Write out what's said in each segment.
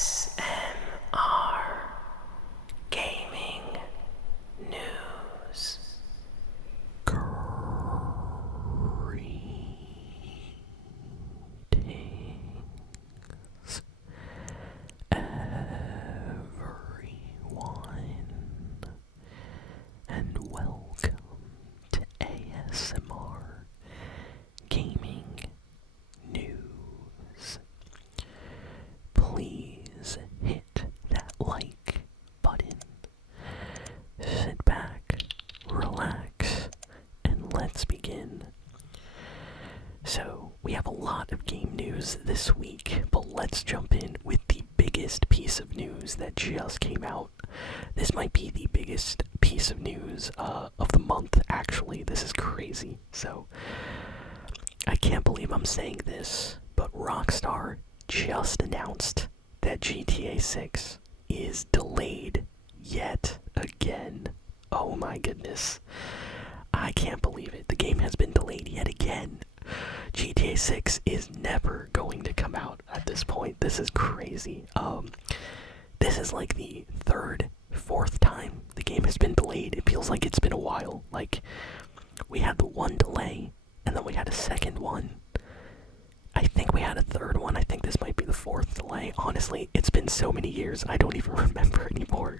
ASMR Gaming News. Greetings, everyone, and welcome to ASMR Gaming News. Please hit that like button. Sit back, relax, and let's begin. So, we have a lot of game news this week, but let's jump in with the biggest piece of news that just came out. This might be the biggest piece of news of the month, actually. This is crazy. So, I can't believe I'm saying this, but Rockstar just announced that GTA 6 is delayed yet again. Oh my goodness. I can't believe it. The game has been delayed yet again. GTA 6 is never going to come out at this point. This is crazy. This is like the fourth time the game has been delayed. It feels like it's been a while. Like, we had the one delay, and then we had a second one. I think we had a third one. I think this might be the fourth delay. Honestly, it's been so many years, I don't even remember anymore.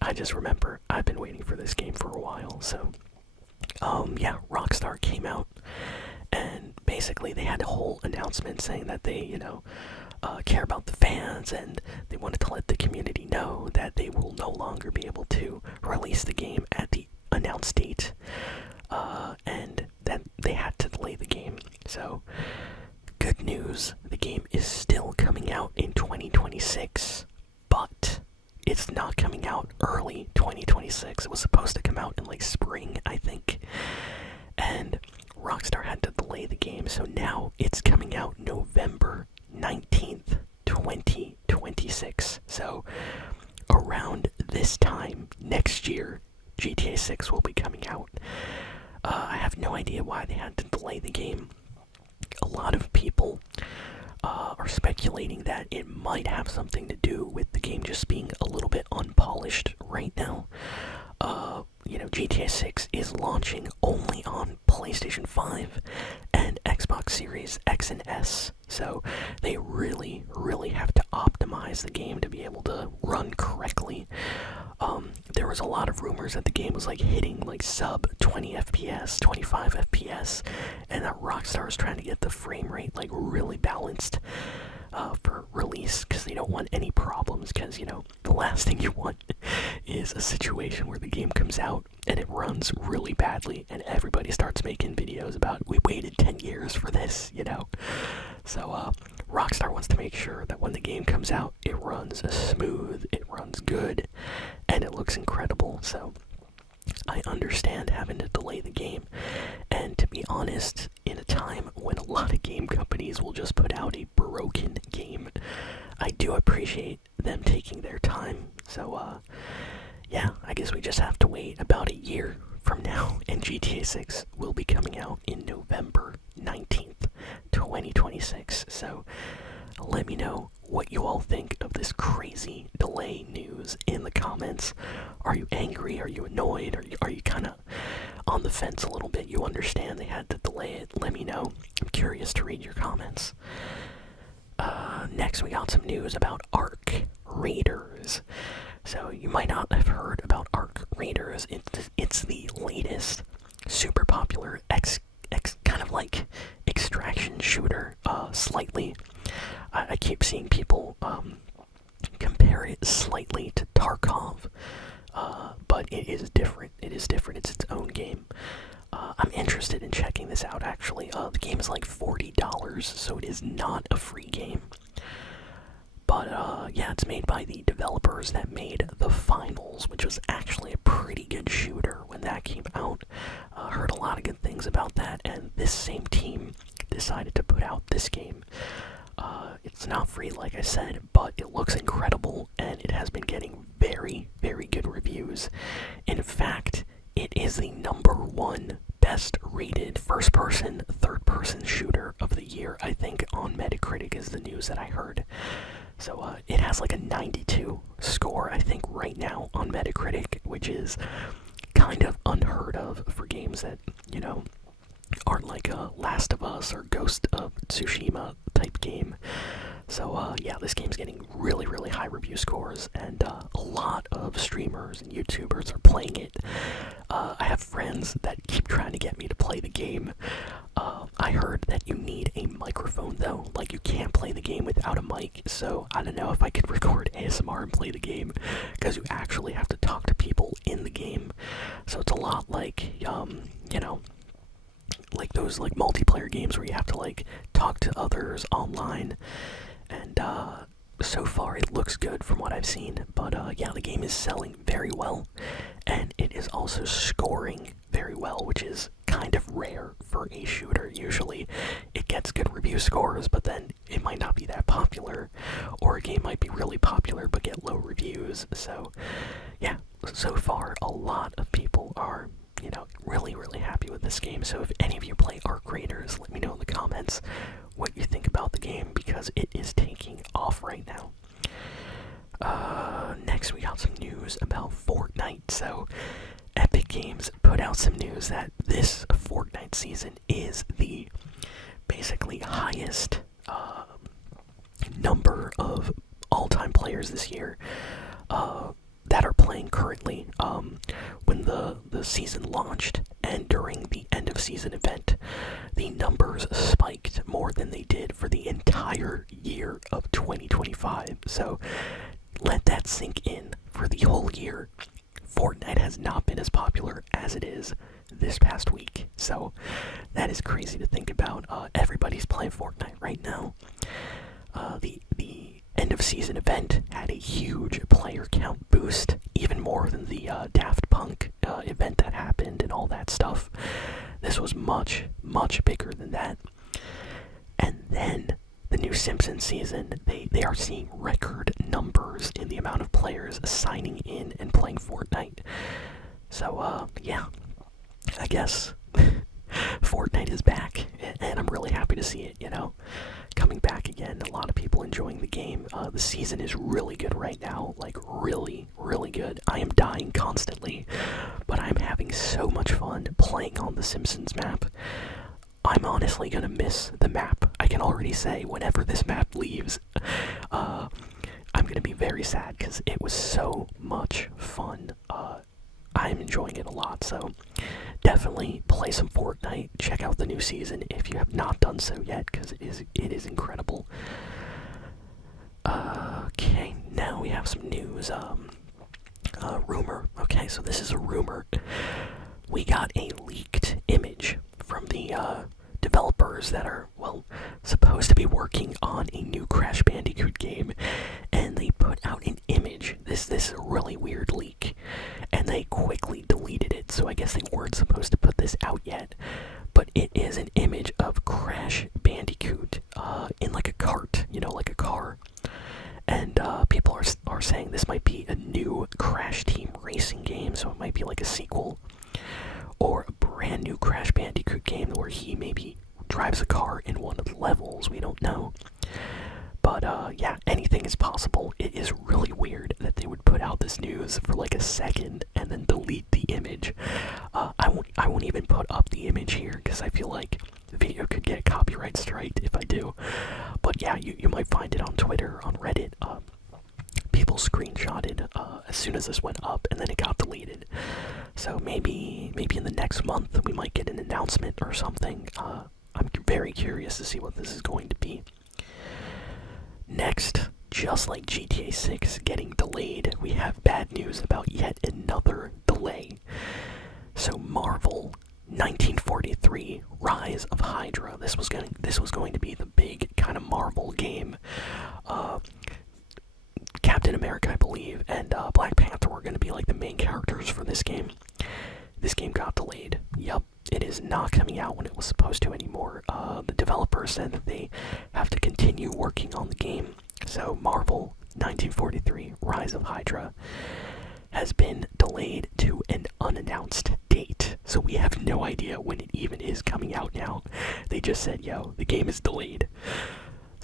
I just remember I've been waiting for this game for a while, so... yeah, Rockstar came out, and basically they had a whole announcement saying that they, care about the fans, and they wanted to let the community know that they will no longer be able to release the game at the announced date, and that they had to delay the game. So, good news, the game is still coming out in 2026, but it's not coming out early 2026. It was supposed to come out in like spring, I think, and Rockstar had to delay the game, so now it's coming out November 19th, 2026. So around this time next year, GTA 6 will be coming out. I have no idea why they had to delay the game. A lot of people are speculating that it might have something to do with the game just being a little bit unpolished right now. GTA 6 is launching only on PlayStation 5 and Xbox Series X and S, so they really, really have to optimize the game to be able to run correctly. There was a lot of rumors that the game was like hitting like sub 20 FPS, 25 FPS, and that Rockstar is trying to get the frame rate like really balanced for release, because they don't want any problems, because the last thing you want is a situation where the game comes out and it runs really badly and everybody starts making videos about, we waited 10 years for this. So Rockstar wants to make sure that when the game comes out, it runs smooth, it runs good, and it looks incredible. So I understand having to delay the game, and to be honest, in a time when a lot of game companies will just put out a broken game, I do appreciate them taking their time. So yeah, I guess we just have to wait about a year from now, and GTA 6 will be coming out in November 19th, 2026. So let me know what you all think of this crazy delay news in the comments. Are you angry? Are you annoyed? Are you kind of on the fence a little bit? You understand they had to delay it? Let me know. I'm curious to read your comments. Next, we got some news about Ark Raiders. So you might not have heard about Ark Raiders. It's the latest super popular kind of like extraction shooter, slightly. I keep seeing people compare it slightly to Tarkov, but it is different. It's its own game. I'm interested in checking this out, actually. The game is like $40, so it is not a free game. But yeah, it's made by the developers that made The Finals, which was actually a pretty good shooter when that came out. Heard a lot of good things about that, and this same team decided to put out this game. It's not free, like I said, but it looks incredible, and it has been getting very, very good reviews. In fact, it is the #1 best rated first-person, third-person shooter of the year, I think, on Metacritic is the news that I heard. So it has like a 92 score, I think, right now on Metacritic, which is kind of unheard of for games that, you know, aren't like a Last of Us or Ghost of Tsushima type game. So yeah, this game's getting really, really high review scores, and a lot of streamers and YouTubers are playing it. I have friends that keep trying to get me to play the game. I heard that you need a microphone though, like you can't play the game without a mic, so I don't know if I could record ASMR and play the game, because you actually have to talk to people in the game. So it's a lot like, you know, like those like multiplayer games where you have to like talk to others online. And so far it looks good from what I've seen, but yeah, the game is selling very well, and it is also scoring very well, which is kind of rare for a shooter. Usually it gets good review scores, but then it might not be that popular, or a game might be really popular but get low reviews. So yeah, so far a lot of people are, you know, really, really happy with this game. So if any of you play Ark Raiders, let me know in the comments what you think about the game, because it is taking off right now. Next we got some news about Fortnite. So Epic Games put out some news that this Fortnite season is the basically highest number of all-time players this year that are playing currently. When the season launched and during the end of season event, the numbers spiked more than they did for the entire year of 2025. So let that sink in. For the whole year, Fortnite has not been as popular as it is this past week. So that is crazy to think about. Everybody's playing Fortnite right now. The end of season event had a huge player count boost, even more than the Daft Punk event that happened and all that stuff. This was much, much bigger than that. And then the new Simpsons season, they are seeing record numbers in the amount of players signing in and playing Fortnite. So yeah, I guess Fortnite is back, and I'm really happy to see it, you know, coming back again. A lot of people enjoying the game. The season is really good right now, like really, really good. I am dying constantly, but I'm having so much fun playing on the Simpsons map. I'm honestly gonna miss the map. I can already say whenever this map leaves, I'm gonna be very sad because it was so much fun. I'm enjoying it a lot, so definitely play some Fortnite. Check out the new season if you have not done so yet, because it is incredible. Okay, now we have some news. Rumor. Okay, so this is a rumor. We got a leaked image from the developers that are, well, supposed to be working on a new Crash Bandicoot game, and they put out an image. This is a really weird leak, and they quickly deleted it, so I guess they weren't supposed to put this out yet. But it is an image of Crash Bandicoot in like a cart, you know, like a car. And people are saying this might be a new Crash Team racing game, so it might be like a sequel, or a brand new Crash Bandicoot game where he maybe drives a car in one of the levels. We don't know. But yeah, anything is possible. It is really weird that they would put out this news for like a second and then delete the image. I won't even put up the image here because I feel like the video could get copyright striked if I do. But yeah, you might find it on Twitter, on Reddit. People screenshotted as soon as this went up, and then it got deleted. So maybe in the next month we might get an announcement or something. I'm very curious to see what this is going to be. Next, just like GTA 6 getting delayed, we have bad news about yet another delay. So Marvel 1943 Rise of Hydra. This was going to be the big kind of Marvel game. Captain America, I believe, and Black Panther were going to be like the main characters for this game. This game got delayed. Yup, it is not coming out when it was supposed to anymore. The developer said that they have to continue working on the game. So Marvel 1943 Rise of Hydra has been delayed to an unannounced date. So we have no idea when it even is coming out now. They just said, yo, the game is delayed.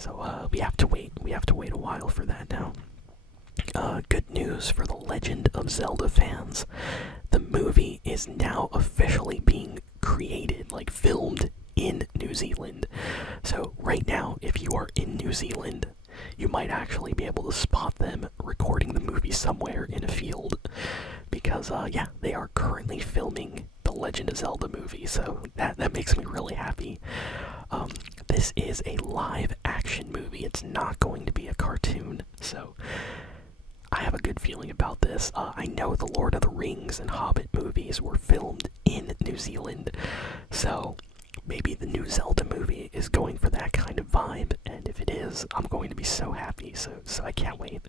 So we have to wait. We have to wait a while for that now. Good news for the Legend of Zelda fans. The movie is now officially being created, like filmed in New Zealand. So right now, if you are in New Zealand, you might actually be able to spot them recording the movie somewhere in a field. Because, yeah, they are currently filming the Legend of Zelda movie, so that makes me really happy. This is a live action movie. It's not going to be a cartoon, so I have a good feeling about this. I know the Lord of the Rings and Hobbit movies were filmed in New Zealand, so maybe the new Zelda movie is going for that kind of vibe, and if it is, I'm going to be so happy, so I can't wait.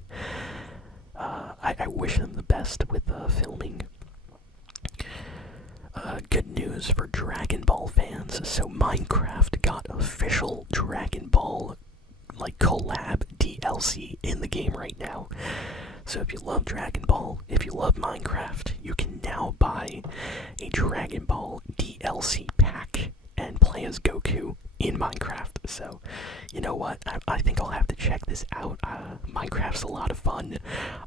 I wish them the best with filming. Good news for Dragon Ball fans. So Minecraft got official Dragon Ball like collab DLC in the game right now. So if you love Dragon Ball, if you love Minecraft, you can now buy a Dragon Ball DLC pack and play as Goku in Minecraft. So, you know what? I think I'll have to check this out. Minecraft's a lot of fun.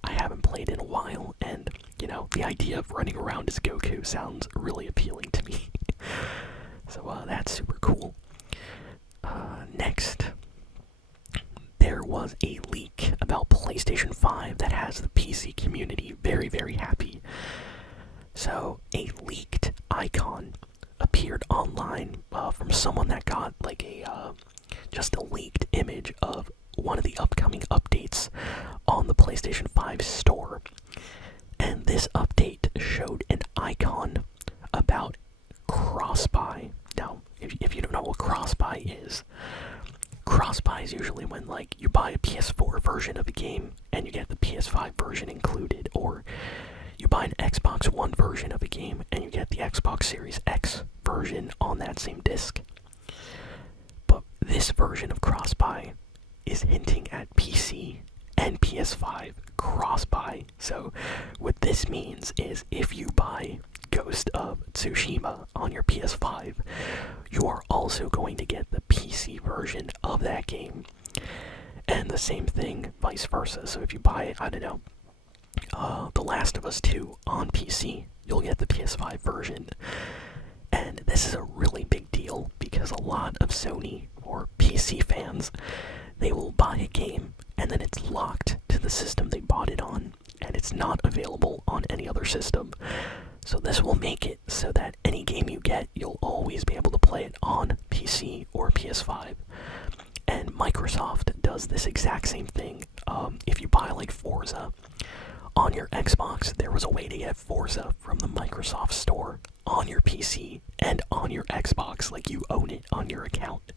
I haven't played in a while, and, you know, the idea of running around as Goku sounds really appealing to me. So, that's super cool. Next, there was a leak about PlayStation 5 that has the PC community very, very happy. So, a leaked icon appeared online from someone that got like just a leaked image of one of the upcoming updates on the PlayStation 5 store. And this update showed an icon about cross-buy. Now, if you don't know what cross-buy is usually when like you buy a PS4 version of a game and you get the PS5 version included, or you buy an Xbox One version of a game and you get the Xbox Series X version on that same disc. But this version of cross-buy is hinting at PC and PS5 cross-buy. So what this means is if you buy Ghost of Tsushima on your PS5, you are also going to get the PC version of that game. And the same thing vice versa. So if you buy, I don't know, The Last of Us 2 on PC, you'll get the PS5 version. And this is a really big deal because a lot of Sony or PC fans, they will buy a game and then it's locked to the system they bought it on, and it's not available on any other system. So this will make it so that any game you get, you'll always be able to play it on PC or PS5. And Microsoft does this exact same thing. If you buy like Forza on your Xbox, there was a way to get Forza from the Microsoft Store on your PC and on your Xbox, like you own it on your account.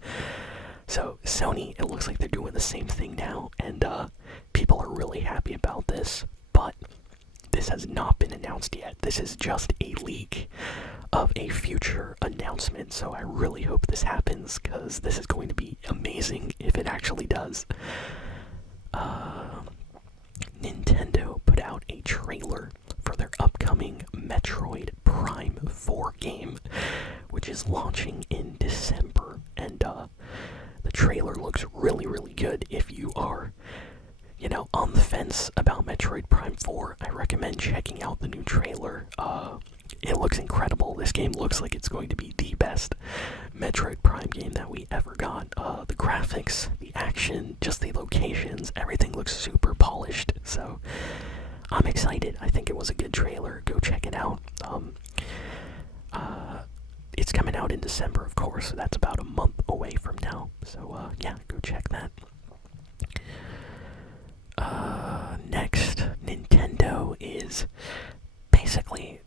So Sony, it looks like they're doing the same thing now, and people are really happy about this, but this has not been announced yet. This is just a leak of a future announcement, so I really hope this happens, because this is going to be amazing if it actually does. Nintendo put out a trailer for their upcoming Metroid Prime 4 game, which is launching in December, and the trailer looks really, really good. If you are, you know, on the fence about Metroid Prime 4, I recommend checking out the new trailer. It looks incredible. This game looks like it's going to be the best Metroid Prime game that we ever got. The graphics, the action, just the locations, everything looks super polished. So I'm excited. I think it was a good trailer. Go check it out. It's coming out in December, of course, so that's about a month away from now. So yeah, go check that. Next, Nintendo is basically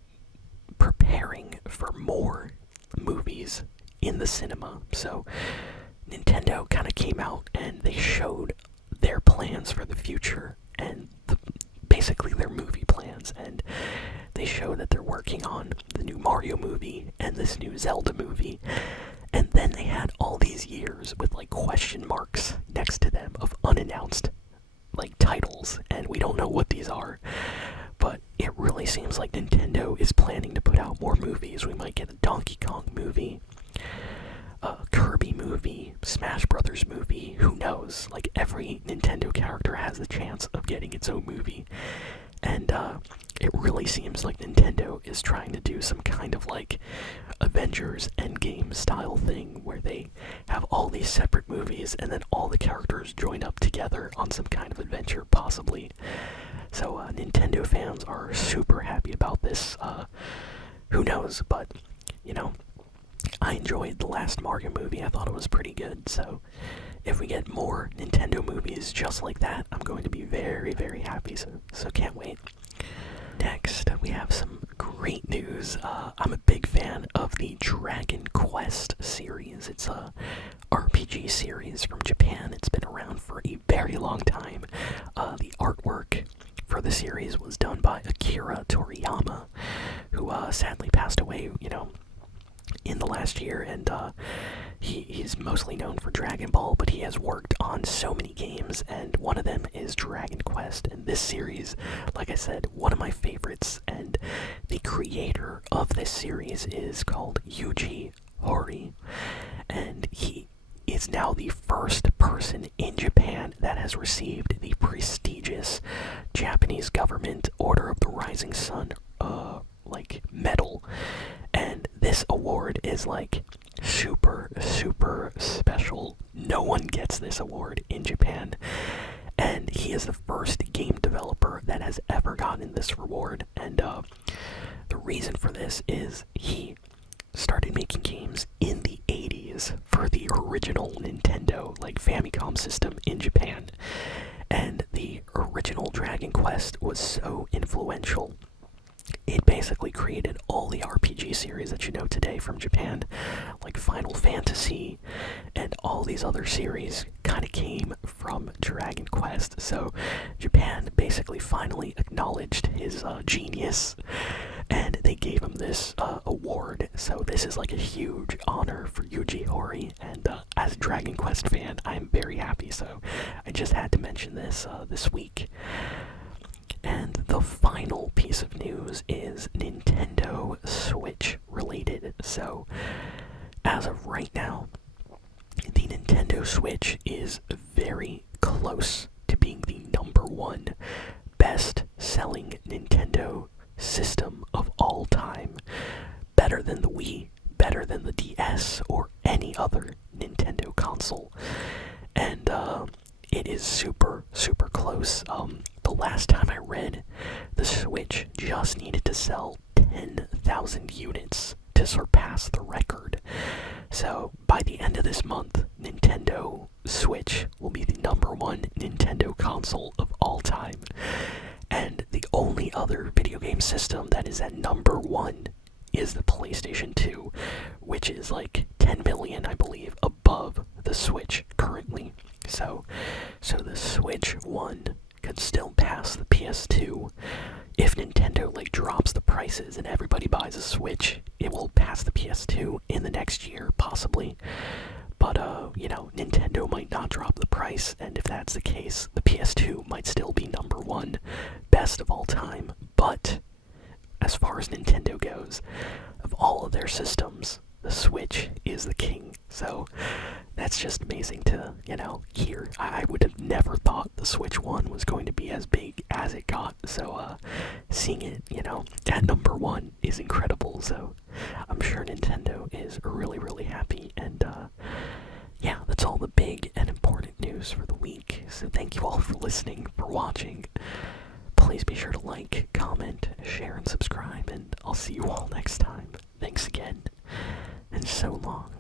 preparing for more movies in the cinema. So Nintendo kind of came out and they showed their plans for the future and basically their movie plans, and they show that they're working on the new Mario movie and this new Zelda movie, and then they had all these years with like question marks next to them of unannounced like titles, and we don't know what these are, but it really seems like Nintendo is planning to put out more movies. We might get a Donkey Kong movie. Kirby movie, Smash Brothers movie, who knows? Like, every Nintendo character has the chance of getting its own movie. And it really seems like Nintendo is trying to do some kind of like Avengers Endgame style thing where they have all these separate movies and then all the characters join up together on some kind of adventure, possibly. So Nintendo fans are super happy about this. Who knows? But, you know, I enjoyed the last Mario movie. I thought it was pretty good. So if we get more Nintendo movies just like that, I'm going to be very, very happy. So can't wait. Next, we have some great news. I'm a big fan of the Dragon Quest series. It's a RPG series from Japan. It's been around for a very long time. The artwork for the series was done by Akira Toriyama, who sadly passed away, in the last year, and he's mostly known for Dragon Ball, but he has worked on so many games, and one of them is Dragon Quest, and this series, like I said, one of my favorites, and the creator of this series is called Yuji Horii, and he is now the first person in Japan that has received the prestigious Japanese government Order of the Rising Sun, medal. And this award is like super, super special. No one gets this award in Japan. And he is the first game developer that has ever gotten this reward. And the reason for this is he started making games in the 80s for the original Nintendo, Famicom system in Japan. And the original Dragon Quest was so influential. It basically created all the RPG series that you know today from Japan, like Final Fantasy, and all these other series kind of came from Dragon Quest. So Japan basically finally acknowledged his genius, and they gave him this award. So this is like a huge honor for Yuji Horii, and as a Dragon Quest fan, I'm very happy. So I just had to mention this this week. And the final piece of news is Nintendo Switch related. So, as of right now, the Nintendo Switch is very close to being the #1 best-selling Nintendo system of all time. Better than the Wii, better than the DS, or any other Nintendo console. And it is super, super close. The last time I read, the Switch just needed to sell 10,000 units to surpass the record. So, by the end of this month, Nintendo Switch will be the #1 Nintendo console of all time. And the only other video game system that is at #1 is the PlayStation 2, which is 10 million, I believe, above the Switch currently. So the Switch 1 could still pass the PS2. If Nintendo drops the prices and everybody buys a Switch, it will pass the PS2 in the next year, possibly. But Nintendo might not drop the price, and if that's the case, the PS2 might still be #1 best of all time. But as far as Nintendo goes, of all of their systems, the Switch is the king. So that's just amazing to, hear. I would have never thought the Switch 1 was going to be as big as it got. So seeing it, at #1 is incredible. So I'm sure Nintendo is really, really happy. And yeah, that's all the big and important news for the week. So thank you all for listening, for watching. Please be sure to like, comment, share, and subscribe, and I'll see you all next time. Thanks again, and so long.